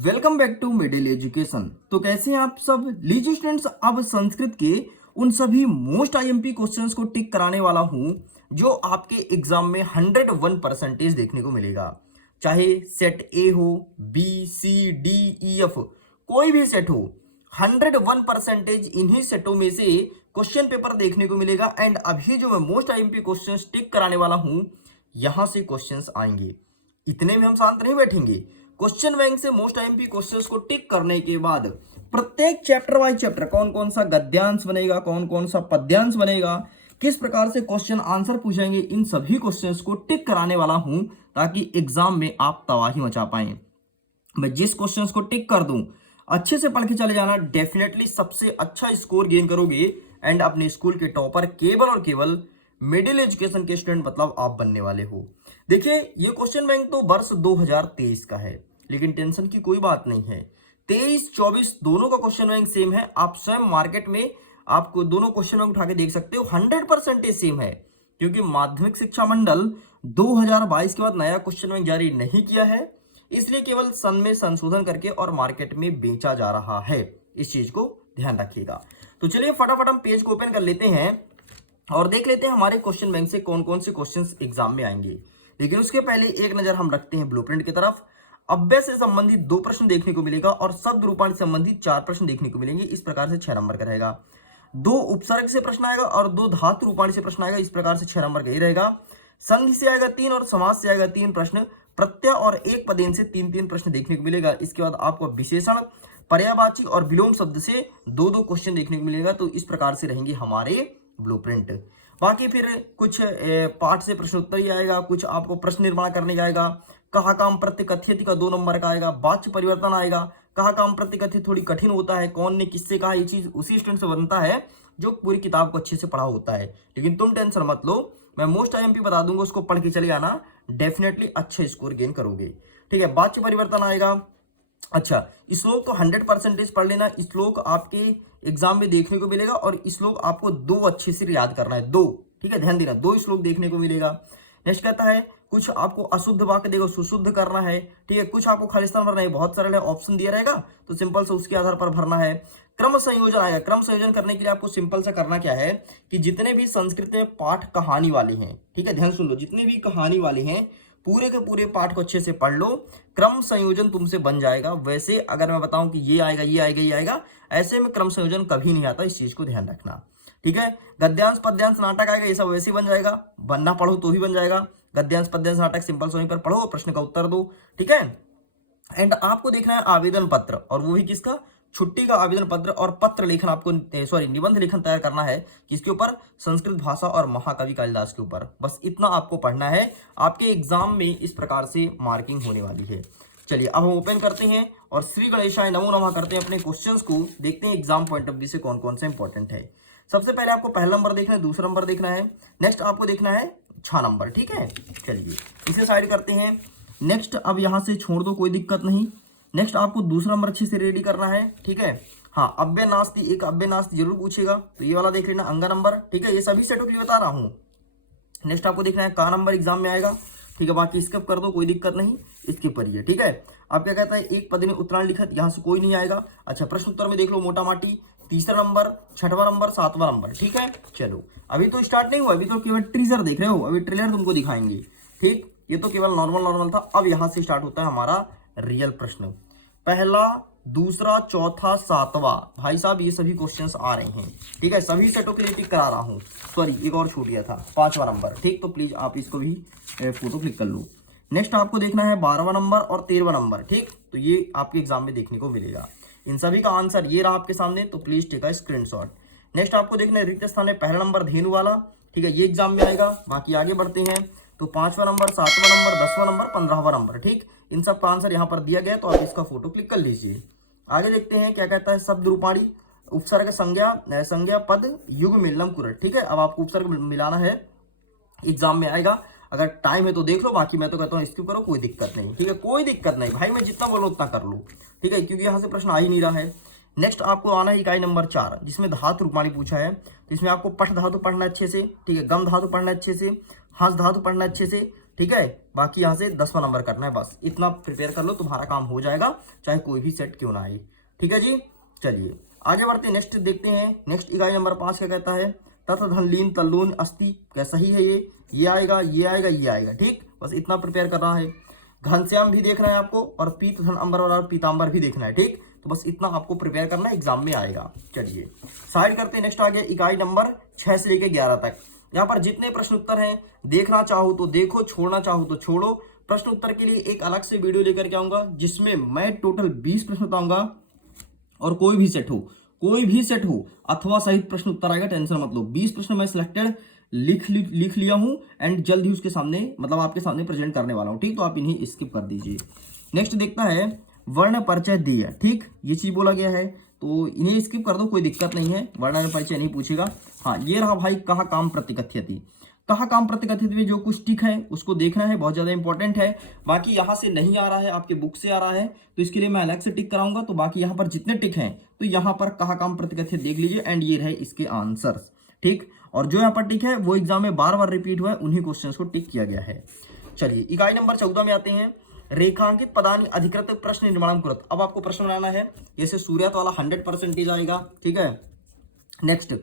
Welcome back to middle education. तो कैसे हैं आप सब लीजिए स्टूडेंट्स। अब संस्कृत के उन सभी मोस्ट आईएमपी क्वेश्चंस को टिक कराने वाला हूं जो आपके एग्जाम में 101% देखने को मिलेगा। चाहे सेट ए हो, बी, सी, डी, ई, एफ, कोई भी सेट हो, 101% इन्हीं सेटों में से क्वेश्चन पेपर देखने को मिलेगा। एंड अभी जो मैं मोस्ट आईएमपी क्वेश्चंस टिक कराने वाला हूं, यहां से क्वेश्चंस आएंगे। इतने में हम शांत नहीं बैठेंगे। क्वेश्चन बैंक से मोस्ट आईएमपी क्वेश्चंस को टिक करने के बाद प्रत्येक चैप्टर वाइज चैप्टर कौन कौन सा गद्यांश बनेगा, कौन कौन सा पद्यांश बनेगा, किस प्रकार से क्वेश्चन आंसर पूछेंगे, इन सभी क्वेश्चंस को टिक कराने वाला हूं ताकि एग्जाम में आप तबाही मचा पाए। मैं जिस क्वेश्चंस को टिक कर दूं, अच्छे से पढ़ के चले जाना, डेफिनेटली सबसे अच्छा स्कोर गेन करोगे एंड अपने स्कूल के टॉपर केवल और केवल मिडिल एजुकेशन के स्टूडेंट मतलब आप बनने वाले हो। देखिए, ये क्वेश्चन बैंक तो वर्ष 2023 का है, लेकिन टेंशन की कोई बात नहीं है। 23-24 दोनों का क्वेश्चन बैंक सेम है। आप स्वयं मार्केट में आपको दोनों क्वेश्चन बैंक उठा के देख सकते हो, 100% सेम है, क्योंकि माध्यमिक शिक्षा मंडल 2022 के बाद नया क्वेश्चन बैंक जारी नहीं किया है, इसलिए केवल सन में संशोधन करके और मार्केट में बेचा जा रहा है। इस चीज को ध्यान रखिएगा। तो चलिए फटाफट हम पेज को ओपन कर लेते हैं और देख लेते हैं हमारे क्वेश्चन बैंक से कौन कौन से क्वेश्चंस एग्जाम में आएंगे। लेकिन उसके पहले एक नजर हम रखते हैं ब्लूप्रिंट की तरफ। अव्यय से संबंधित 2 प्रश्न देखने को मिलेगा और शब्द रूपांतर से संबंधित 4 प्रश्न देखने को मिलेंगे। इस प्रकार से 6 नंबर का रहेगा। 2 उपसर्ग से प्रश्न आएगा और 2 धातु रूपांतर से प्रश्न आएगा। इस प्रकार से 6 नंबर का ही रहेगा। संधि से आएगा 3 और समास से आएगा 3 प्रश्न। प्रत्यय और एक पदेन से 3-3 प्रश्न देखने को मिलेगा। इसके बाद आपको विशेषण, पर्यायवाची और विलोम शब्द से 2-2 क्वेश्चन देखने को मिलेगा। तो इस प्रकार से रहेंगे हमारे ब्लूप्रिंट। बाकी फिर कुछ पाठ से प्रश्न उत्तर ही आएगा, कुछ आपको प्रश्न निर्माण करने जाएगा। कहा काम प्रत्यकथित का 2 नंबर का आएगा। वाच्य परिवर्तन आएगा। कहा काम प्रत्यकथित थोड़ी कठिन होता है, कौन ने किससे कहा, ये चीज उसी स्टूडेंट से बनता है जो पूरी किताब को अच्छे से पढ़ा होता है। लेकिन तुम टेंशन मत लो, मैं मोस्ट आईएमपी बता दूंगा, उसको पढ़ के चले आना, डेफिनेटली अच्छे स्कोर गेन करोगे। ठीक है, वाच्य परिवर्तन आएगा। अच्छा, श्लोक तो 100% पढ़ लेना। श्लोक आपके एग्जाम में देखने को मिलेगा और श्लोक आपको 2 अच्छे से याद करना है, 2। ठीक है, ध्यान देना, 2 श्लोक देखने को मिलेगा। नेक्स्ट कहता है कुछ आपको अशुद्ध वाक्य देगा, सुशुद्ध करना है। ठीक है, कुछ आपको खाली स्थान भरना है, बहुत सरल है, ऑप्शन दिया रहेगा तो सिंपल से उसके आधार पर भरना है। क्रम संयोजन आएगा। क्रम संयोजन करने के लिए आपको सिंपल सा करना क्या है कि जितने भी संस्कृत में पाठ कहानी वाले हैं, ठीक है, ध्यान सुन लो, जितने भी कहानी वाले हैं पूरे के पूरे पाठ को अच्छे से पढ़ लो, क्रम संयोजन तुमसे बन जाएगा। वैसे अगर मैं बताऊं कि ये आएगा, ये आएगा, ये आएगा, ऐसे में क्रम संयोजन कभी नहीं आता, इस चीज को ध्यान रखना। ठीक है, गद्यांश पद्यांश नाटक आएगा, ये सब वैसे ही बन जाएगा, बनना पढ़ो तो ही बन जाएगा। गद्यांश पद्यांश नाटक सिंपल से वहीं पर पढ़ो, प्रश्न का उत्तर दो। ठीक है, एंड आपको देखना है आवेदन पत्र, और वो भी किसका, छुट्टी का आवेदन पत्र और पत्र लेखन आपको निबंध लेखन तैयार करना है। किसके ऊपर, संस्कृत भाषा और महाकवि कालिदास के ऊपर। बस इतना आपको पढ़ना है, आपके एग्जाम में इस प्रकार से मार्किंग होने वाली है। चलिए अब हम ओपन करते हैं और श्री गणेशाय नमो नमः करते हैं अपने क्वेश्चंस को, देखते हैं एग्जाम पॉइंट ऑफ व्यू से कौन कौन से इंपॉर्टेंट है। सबसे पहले आपको पहला नंबर देखना है, दूसरा नंबर देखना है, नेक्स्ट आपको देखना है 6 नंबर। ठीक है, चलिए इसे साइड करते हैं। नेक्स्ट अब यहां से छोड़ दो, कोई दिक्कत नहीं। नेक्स्ट आपको दूसरा नंबर अच्छे से रेडी करना है। ठीक है, हाँ, अव्यय नास्ति, एक अव्यय नास्ति जरूर पूछेगा, तो ये वाला देख लेना, अंगा नंबर। ठीक है, ये सभी सेटों के लिए बता रहा हूँ। नेक्स्ट आपको देखना है का नंबर एग्जाम में आएगा। ठीक है, बाकी स्किप कर दो, कोई दिक्कत नहीं, स्किप करिए। ठीक है, आप क्या कहता है, एक पद में उत्तरायण लिखत, यहाँ से कोई नहीं आएगा। अच्छा, प्रश्न उत्तर में देख लो, मोटा माटी, तीसरा नंबर, 6वां नंबर, 7वां नंबर। ठीक है, चलो अभी तो स्टार्ट नहीं हुआ, अभी तो केवल टीजर देख रहे हो, अभी ट्रेलर तुमको दिखाएंगे। ठीक, ये तो केवल नॉर्मल था। अब यहां से स्टार्ट होता है हमारा रियल प्रश्न। पहला, दूसरा, चौथा, 7वां, भाई साहब ये सभी क्वेश्चंस आ रहे हैं। ठीक है, सभी सेटों के लिए टिक करा रहा हूं। सॉरी, एक और छूट गया था, 5वां नंबर। ठीक, तो प्लीज आप इसको भी फोटो क्लिक कर लो। नेक्स्ट आपको देखना है 12वां नंबर और 13वां नंबर। ठीक, तो ये आपके एग्जाम में देखने को मिलेगा। इन सभी का आंसर ये रहा आपके सामने, तो please take a screenshot. Next आपको देखना है रिक्त स्थान में पहला नंबर धेनु वाला। ठीक है, ये एग्जाम में आएगा। बाकी आगे बढ़ते हैं, तो 5वां नंबर, 7वां नंबर, 10वां नंबर, 15वां नंबर। ठीक, इन सब का आंसर यहाँ पर दिया गया, तो आप इसका फोटो क्लिक कर लीजिए। आगे देखते हैं क्या कहता है, शब्द रूपाणी, उपसर्ग, संज्ञा, पद, युग में लंकुर। ठीक है, अब आपको उपसर्ग मिलाना है, एग्जाम में आएगा। अगर टाइम है तो देख लो, बाकी मैं तो कहता हूँ स्किप करो, कोई दिक्कत नहीं। ठीक है, कोई दिक्कत नहीं भाई, मैं जितना बोलो उतना कर लो। ठीक है, क्योंकि यहाँ से प्रश्न आ ही नहीं रहा है। नेक्स्ट आपको आना है इकाई नंबर 4, जिसमें धातु रूपाणी पूछा है। तो इसमें आपको पठ धातु पढ़ना अच्छे से। ठीक है, गम धातु पढ़ना अच्छे से, हंस धातु पढ़ना अच्छे से। ठीक है। बाकी यहाँ से 10वां नंबर करना है, बस इतना प्रिपेयर कर लो, तुम्हारा काम हो जाएगा, चाहे कोई भी सेट क्यों ना आए। ठीक है जी, चलिए आगे बढ़ते हैं, नेक्स्ट देखते हैं। नेक्स्ट इकाई नंबर 5 क्या कहता है, तथ धन लीन तल्लून अस्ति, क्या सही है ये आएगा, ये आएगा, ये आएगा। ठीक, बस इतना प्रिपेयर करना है। घनश्याम भी देखना है आपको, और पीत धन अंबर और पीतांबर भी देखना है। ठीक, तो बस इतना आपको प्रिपेयर करना है, एग्जाम में आएगा। चलिए साइड करते हैं, नेक्स्ट आगे इकाई नंबर 6 से लेकर 11 तक। यहाँ पर जितने प्रश्न उत्तर हैं, देखना चाहो तो देखो, छोड़ना चाहो तो छोड़ो। प्रश्न उत्तर के लिए एक अलग से वीडियो लेकर के आऊंगा, जिसमें मैं टोटल 20 प्रश्न बताऊंगा, और कोई भी सेट हो अथवा सहित प्रश्न उत्तर आएगा, टेंशन मत लो। 20 प्रश्न मैं सिलेक्टेड लिख लिया हूं, एंड जल्द ही उसके सामने, मतलब आपके सामने प्रेजेंट करने वाला हूं। ठीक, तो आप इन्हें स्किप कर दीजिए। नेक्स्ट देखता है वर्ण परिचय दिया। ठीक, ये चीज बोला गया है, तो इन्हें स्किप कर दो, कोई दिक्कत नहीं है, वर्ण परिचय नहीं पूछेगा। हाँ, ये रहा भाई, कहा काम प्रतिकथ्यति। कहा काम प्रतिकथित में जो कुछ टिक है उसको देखना है, बहुत ज्यादा इंपॉर्टेंट है। बाकी यहाँ से नहीं आ रहा है, आपके बुक से आ रहा है, तो इसके लिए मैं अलग से टिक कराऊंगा। तो बाकी यहाँ पर जितने टिक हैं, तो यहाँ पर कहा काम प्रतिकथित देख लीजिए, एंड ये रहे इसके आंसर्स। ठीक, और जो यहाँ पर टिक है वो एग्जाम में बार बार रिपीट हुआ है, उन्हीं क्वेश्चंस को टिक किया गया है। चलिए इकाई नंबर 14 में आते हैं। रेखांकित पदानि अधिकृत प्रश्न निर्माण कुरत। अब आपको प्रश्न बनाना है, जैसे सूर्यात वाला 100% आएगा। ठीक है, नेक्स्ट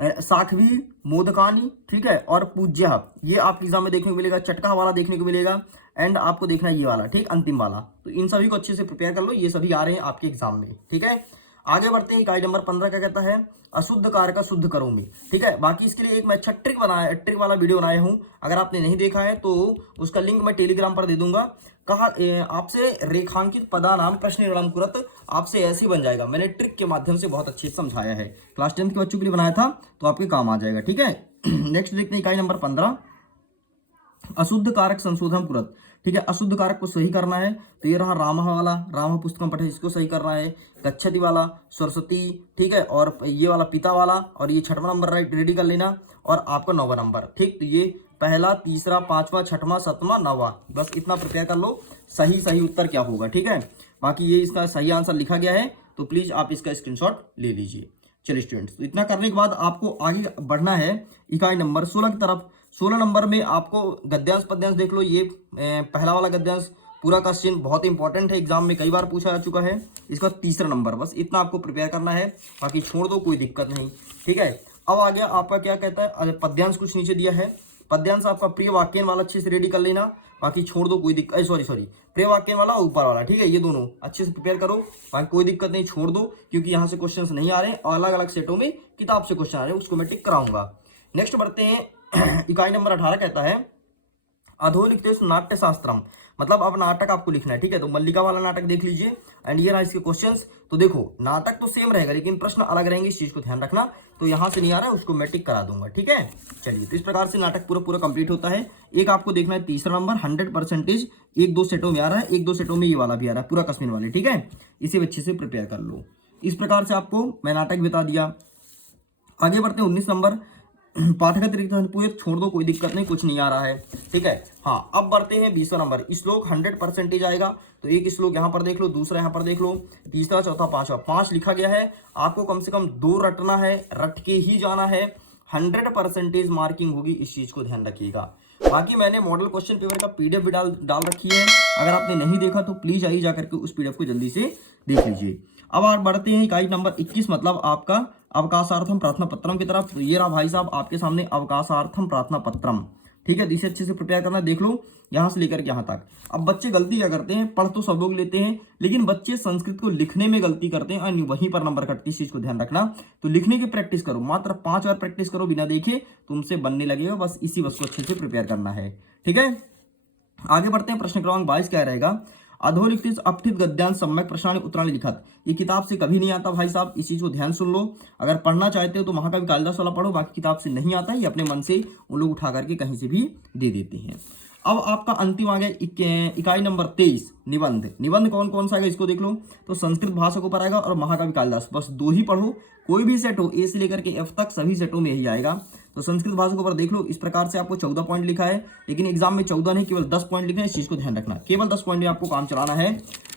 साखवी मोदकानी, ठीक है, और पूज्य, ये आपके एग्जाम में देखने को मिलेगा। चटका वाला देखने को मिलेगा, एंड आपको देखना है ये वाला, ठीक, अंतिम वाला। तो इन सभी को अच्छे से प्रिपेयर कर लो, ये सभी आ रहे हैं आपके एग्जाम में। ठीक है, आगे बढ़ते हैं। इकाई नंबर 15 क्या कहता है, अशुद्ध कार्य का शुद्ध करो में। ठीक है, बाकी इसके लिए एक मैं अच्छा ट्रिक वाला वीडियो बनाया हूं, अगर आपने नहीं देखा है तो उसका लिंक मैं टेलीग्राम पर दे दूंगा। कहा आपसे रेखांकित पदा नाम प्रश्न निर्माण कुरत आपसे ऐसे बन जाएगा। मैंने ट्रिक के माध्यम से बहुत अच्छे से समझाया है, क्लास 10 के बच्चों के लिए बनाया था, तो आपके काम आ जाएगा। ठीक है, नेक्स्ट देखते हैं इकाई नंबर 15, अशुद्ध कारक संशोधन कुरत। ठीक है, अशुद्ध कारक को सही करना है, तो ये रहा राम वाला, राम पुस्तकम पठे, इसको सही करना है। गच्छति वाला सरस्वती, ठीक है, और ये वाला पिता वाला, और ये 6वां नंबर राइट रेडी कर लेना, और आपका 9वां नंबर। ठीक, तो ये पहला, तीसरा, 5वां, 6वां, 7वां, 9वां, बस इतना प्रिपेयर कर लो। सही उत्तर क्या होगा। ठीक है, बाकी ये इसका सही आंसर लिखा गया है, तो प्लीज आप इसका स्क्रीनशॉट ले लीजिए। चलिए स्टूडेंट्स, तो इतना करने के बाद आपको आगे बढ़ना है इकाई नंबर 16 की तरफ। 16 नंबर में आपको गद्यांश पद्यांश देख लो। ये पहला वाला गद्यांश पूरा क्वेश्चन बहुत इंपॉर्टेंट है, एग्जाम में कई बार पूछा जा चुका है। इसका 3रा नंबर, बस इतना आपको प्रिपेयर करना है, बाकी छोड़ दो, कोई दिक्कत नहीं। ठीक है, अब आ गया आपका क्या कहता है, पद्यांश कुछ नीचे दिया है। पद्यांश आपका प्रिय वाक्यन वाला अच्छे से रेडी कर लेना, बाकी छोड़ दो, कोई दिक्कत, सॉरी प्रिय वाक्यन वाला ऊपर वाला। ठीक है, ये दोनों अच्छे से प्रिपेयर करो, बाकी कोई दिक्कत नहीं, छोड़ दो, क्योंकि यहाँ से क्वेश्चंस नहीं आ रहे हैं, अलग अलग सेटों में किताब से क्वेश्चन आ रहे हैं, उसको मैं टिक कराऊंगा। नेक्स्ट बढ़ते हैं, इकाई नंबर 18 कहता है अधोलिखित नाट्य शास्त्रम, मतलब अब नाटक आपको लिखना है। ठीक है, तो मल्लिका वाला नाटक देख लीजिए, एंड ये रहा इसके क्वेश्चंस। तो देखो नाटक तो सेम रहेगा, लेकिन प्रश्न अलग रहेंगे, इस चीज को ध्यान रखना। तो यहाँ से नहीं आ रहा है, उसको मैं टिक करा दूंगा। ठीक है, चलिए, तो इस प्रकार से नाटक पूरा कंप्लीट होता है। एक आपको देखना है 3रा नंबर 100%, 1-2 सेटों में आ रहा है, 1-2 सेटों में ये वाला भी आ रहा है, पूरा कश्मीर वाले। ठीक है, इसे अच्छे से प्रिपेयर कर लो। इस प्रकार से आपको मैं नाटक बता दिया। आगे बढ़ते हैं 19 नंबर, पाठगत रिक्त पूरे छोड़ दो, कोई दिक्कत नहीं, कुछ नहीं आ रहा है। ठीक है, हाँ, अब बढ़ते हैं 20वां नंबर। श्लोक 100% आएगा, तो एक श्लोक यहाँ पर देख लो, दूसरा यहाँ पर देख लो, तीसरा, चौथा, 5वां, 5 लिखा गया है। आपको कम से कम 2 रटना है, रट के ही जाना है। 100% मार्किंग होगी, इस चीज को ध्यान रखिएगा। बाकी मैंने मॉडल क्वेश्चन पेपर का PDF भी डाल रखी है, अगर आपने नहीं देखा तो प्लीज आइए जाकर के उस PDF को जल्दी से देख लीजिए। अब आप बढ़ते हैं इकाई नंबर 21, मतलब आपका अवकाशार्थम प्रार्थना पत्रम की तरफ। तो ये रहा भाई साहब आपके सामने अवकाशार्थम प्रार्थना पत्रम। ठीक है, इसे अच्छे से प्रिपेयर करना, देख लो यहाँ से लेकर के यहाँ तक। अब बच्चे गलती क्या करते हैं, पढ़ तो सब लोग लेते हैं, लेकिन बच्चे संस्कृत को लिखने में गलती करते हैं, और वहीं पर नंबर कटती है, इस चीज को ध्यान रखना। तो लिखने की प्रैक्टिस करो, मात्र 5 बार प्रैक्टिस करो बिना देखे, तुमसे बनने लगेगा। बस इसी बस को अच्छे से प्रिपेयर करना है। ठीक है, आगे बढ़ते हैं। प्रश्न क्रमांक 22 क्या रहेगा, अधोलिखित अपठित गद्यांश सम्यक प्रश्नानि उत्तराणि लिखत। ये किताब से कभी नहीं आता भाई साहब, इस चीज को ध्यान सुन लो। अगर पढ़ना चाहते हो तो महाकवि कालिदास वाला पढ़ो, बाकी किताब से नहीं आता, ये अपने मन से वो लोग उठा करके कहीं से भी दे देते हैं। अब आपका अंतिम आ गया इकाई नंबर 23, निबंध। निबंध कौन कौन सा आएगा इसको देख लो। तो संस्कृत भाषा को ऊपर आएगा और महाकवि कालिदास, बस 2 ही पढ़ो। कोई भी सेट हो, ए से लेकर के F तक, सभी सेटों में यही आएगा। तो संस्कृत भाषा के ऊपर देख लो, इस प्रकार से आपको 14 पॉइंट लिखा है, लेकिन एग्जाम में 14 नहीं, केवल 10 पॉइंट लिखना है, इस चीज को ध्यान रखना। केवल 10 पॉइंट में आपको काम चलाना है।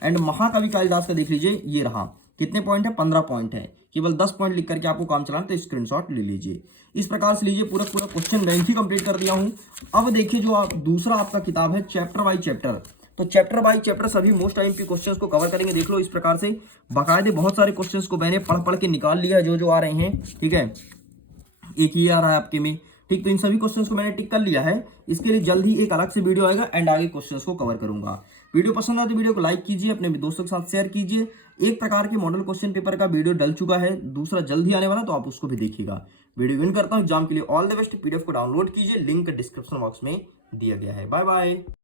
एंड महाकवि कालिदास का देख लीजिए, ये रहा कितने पॉइंट है? 15 पॉइंट है। केवल 10 पॉइंट लिख करके आपको काम चलाना, तो स्क्रीनशॉट ले लीजिए। इस प्रकार से लीजिए, पूरा पूरा क्वेश्चन बैंक ही कंप्लीट कर दिया हूं। अब देखिए जो आप दूसरा आपका किताब है चैप्टर बाय चैप्टर, तो चैप्टर बाय चैप्टर सभी मोस्ट आईएमपी क्वेश्चंस को कवर करेंगे। देख लो इस प्रकार से बाकायदे बहुत सारे क्वेश्चंस को मैंने पढ़ पढ़ के निकाल लिया है, जो जो आ रहे हैं, ठीक है। एक ही आ रहा है आपके में, ठीक। तो इन सभी क्वेश्चंस को मैंने टिक कर लिया है। इसके लिए जल्द ही एक अलग से वीडियो आएगा एंड आगे क्वेश्चंस को कवर करूंगा। वीडियो पसंद आए तो वीडियो को लाइक कीजिए, अपने दोस्तों के साथ शेयर कीजिए। एक प्रकार के मॉडल क्वेश्चन पेपर का वीडियो डल चुका है, दूसरा जल्द ही आने वाला, तो आप उसको भी देखिएगा। वीडियो विन करता हूं एग्जाम के लिए। All the best. पीडीएफ को डाउनलोड कीजिए, लिंक डिस्क्रिप्शन बॉक्स में दिया गया है। Bye bye.